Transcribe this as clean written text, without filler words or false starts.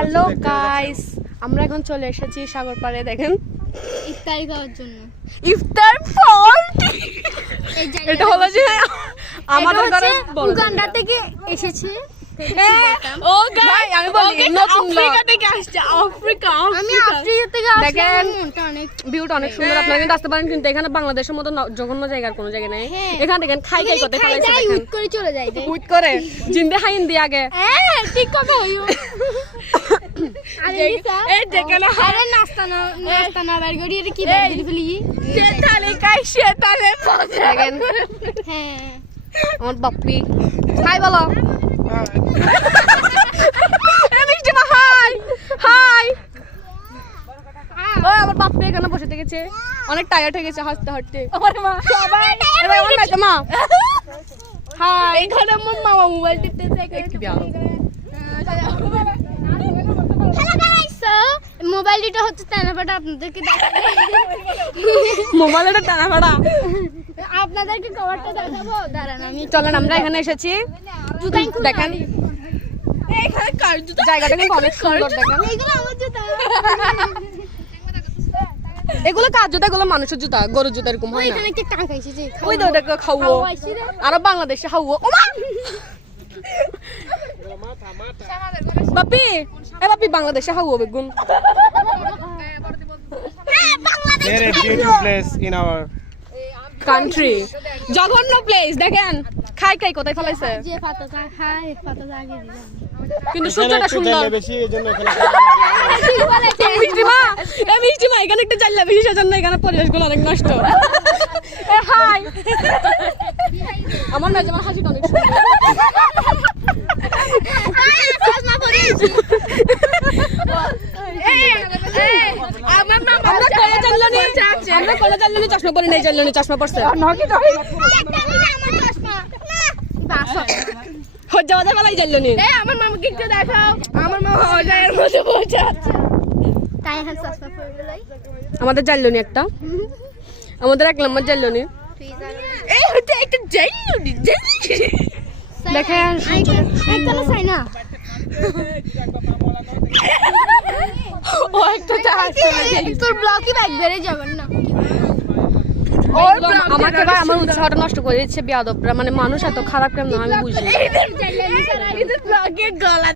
Hello guys, আমরা এখন চলে এসেছি সাগর পাড়ে। দেখেন ইফতারি খাওয়ার জন্য ইফতার পার্টি। এটা হলো যে আমাদের ঘরে উগান্ডা থেকে এসেছে। ও গাইস, আমি বলি নতুন আফ্রিকা থেকে আসছে। আফ্রিকা আমি আফ্রিকা থেকে আসছি। দেখেন অনেক ভিউটা অনেক সুন্দর, আপনারা কিন্তু আসতে পারেন, কিন্তু এখানে বাংলাদেশের মতো জঘন্য জায়গার কোনো জায়গা নেই। এখানে দেখেন খাই করতে ফেলাইছে, দেখেন উইট করে চলে যায় উইট করে জিন্দে হাইন দি আগে। হ্যাঁ ঠিক কথা হইও। আরে এই যেখানে আরে নাস্তা না বার করি, এটা কি বার করে ফেলি? সেতালে কাই সেতালে দেখেন। হ্যাঁ আমার বাপ্পি হাই বলো। মিষ্টি মা হাই হাই। ওই আমার বাপ্পি এখানে বসে থেকেছে, অনেক টায়ার্ড হয়ে গেছে হাঁটতে হাঁটতে। সবাই এবার আমার মেয়ে মা হাই। এখানে আমার মামা মোবাইল টিপতেছে। একটু বিয়ার মোবাইলটা হচ্ছে টানাফাটা, আপনাদেরকে মোবাইলটা টানা ফাড়া। আপনাদেরকে কভারটা দেখাবো, দাঁড়ান আমি চলেন, আমরা এখানে এসেছি। দেখেন জায়গাটা কিন্তু অনেক সুন্দর। দেখেন এইগুলো আমার জুতা। এগুলো কার জুতা? এগুলো মানুষের জুতা, গরুর জুতা এরকম হয় না। এখানে একটা টাকা এসেছে, ওই তো ওটাকে খাওয়ো, আর বাংলাদেশে খাওয়ো। ওমা বাপি, এ বাপি বাংলাদেশে খাওয়ো বেগুন। Very beautiful place in our country, জঘন্য প্লেস। দেখেন খাই কোথায় ফেলাইছে, যে পাতাটা খায় পাতাটা আগে দিলাম। কিন্তু সূর্যটা সুন্দর। বেশি এজন্য এখানে মিষ্টি মা এখানে একটু চাইলে বেশি, সেজন্য এখানে পরিবেশগুলো অনেক নষ্ট। হাই আমার না যেমন হাসিটা অনেক সুন্দর। চশমা পরে নেই, জানলো চশমা পড়ছে। হজ্জা বাজা বেলাই জানলো নি। আমার মামাকে একটু দেখাও, আমার মামা অর্ডারের মধ্যে বসে আছে। তাই এখন চশমা পরে লাই। আমাদের জানলো নি একটা, আমাদের 1 নম্বর জানলো নি। এই হতে একটা জানলো নি। দেখেন একদম চাই না। ও একটা তোর ব্লগই ব্যাগ বেড়ে যাবেন না। আমাকে ভাই আমার উৎসাহটা নষ্ট করে দিচ্ছে বেয়াদবরা। মানে মানুষ এত খারাপ কেন আমি বুঝি। ব্লগে গলা